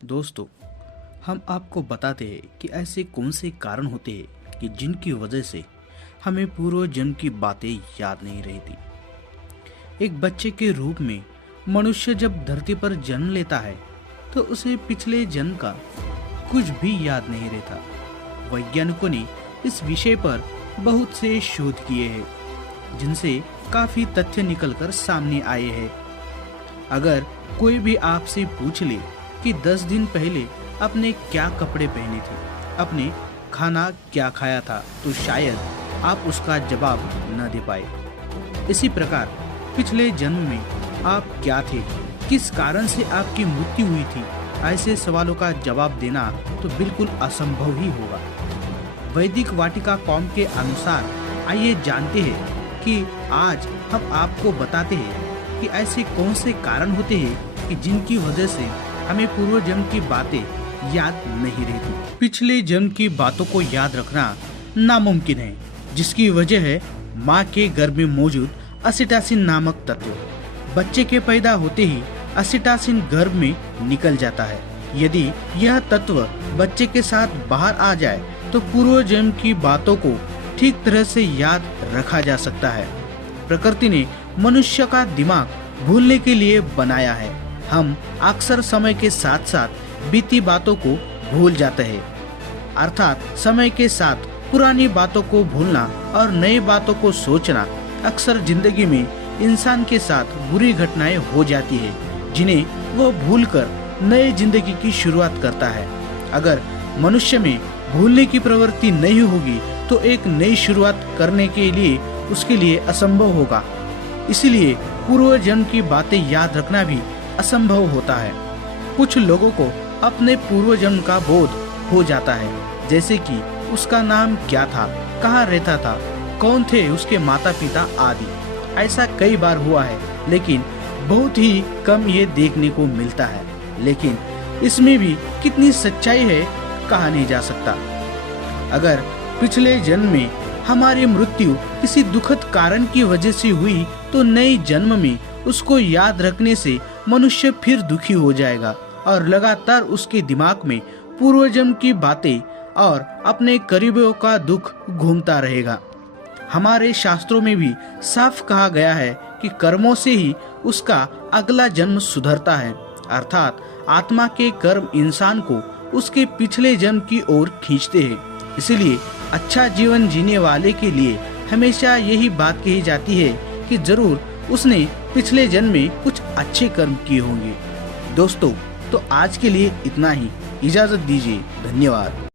दोस्तों, हम आपको बताते हैं कि ऐसे कौन से कारण होते हैं कि जिनकी वजह से हमें पूर्व जन्म की बातें याद नहीं रहती। एक बच्चे के रूप में मनुष्य जब धरती पर जन्म लेता है तो उसे पिछले जन्म का कुछ भी याद नहीं रहता। वैज्ञानिकों ने इस विषय पर बहुत से शोध किए हैं जिनसे काफी तथ्य निकलकर सामने आए हैं। अगर कोई भी आपसे पूछ ले कि 10 दिन पहले आपने क्या कपड़े पहने थे, आपने खाना क्या खाया था, तो शायद आप उसका जवाब न दे पाए। इसी प्रकार पिछले जन्म में आप क्या थे, किस कारण से आपकी मृत्यु हुई थी, ऐसे सवालों का जवाब देना तो बिल्कुल असंभव ही होगा। वैदिक वाटिका कॉम के अनुसार आइए जानते हैं कि आज हम आपको बताते हैं कि ऐसे कौन से कारण होते हैं कि जिनकी वजह से हमें पूर्व जन्म की बातें याद नहीं रहती। पिछले जन्म की बातों को याद रखना नामुमकिन है, जिसकी वजह है माँ के गर्भ में मौजूद असिटासिन नामक तत्व। बच्चे के पैदा होते ही असिटासिन गर्भ में निकल जाता है। यदि यह तत्व बच्चे के साथ बाहर आ जाए तो पूर्व जन्म की बातों को ठीक तरह से याद रखा जा सकता है। प्रकृति ने मनुष्य का दिमाग भूलने के लिए बनाया है। हम अक्सर समय के साथ साथ बीती बातों को भूल जाते हैं। अर्थात समय के साथ पुरानी बातों को भूलना और नई बातों को सोचना। अक्सर जिंदगी में इंसान के साथ बुरी घटनाएं हो जाती है जिन्हें वह भूलकर नई जिंदगी की शुरुआत करता है। अगर मनुष्य में भूलने की प्रवृत्ति नहीं होगी तो एक नई शुरुआत करने के लिए उसके लिए असंभव होगा। इसलिए पूर्व जन्म की बातें याद रखना भी असंभव होता है। कुछ लोगों को अपने पूर्व जन्म का बोध हो जाता है, जैसे कि उसका नाम क्या था, कहाँ रहता था, कौन थे उसके माता पिता आदि। ऐसा कई बार हुआ है, लेकिन बहुत ही कम ये देखने को मिलता है। लेकिन इसमें भी कितनी सच्चाई है कहा नहीं जा सकता। अगर पिछले जन्म में हमारी मृत्यु किसी दुखद कारण की वजह से हुई तो नए जन्म में उसको याद रखने से मनुष्य फिर दुखी हो जाएगा और लगातार उसके दिमाग में पूर्व जन्म की बातें और अपने करीबियों का दुख घूमता रहेगा। हमारे शास्त्रों में भी साफ कहा गया है कि कर्मों से ही उसका अगला जन्म सुधरता है। अर्थात आत्मा के कर्म इंसान को उसके पिछले जन्म की ओर खींचते हैं। इसलिए अच्छा जीवन जीने वाले के लिए हमेशा यही बात कही जाती है कि जरूर उसने पिछले जन्म में कुछ अच्छे कर्म किए होंगे। दोस्तों, तो आज के लिए इतना ही। इजाजत दीजिए। धन्यवाद।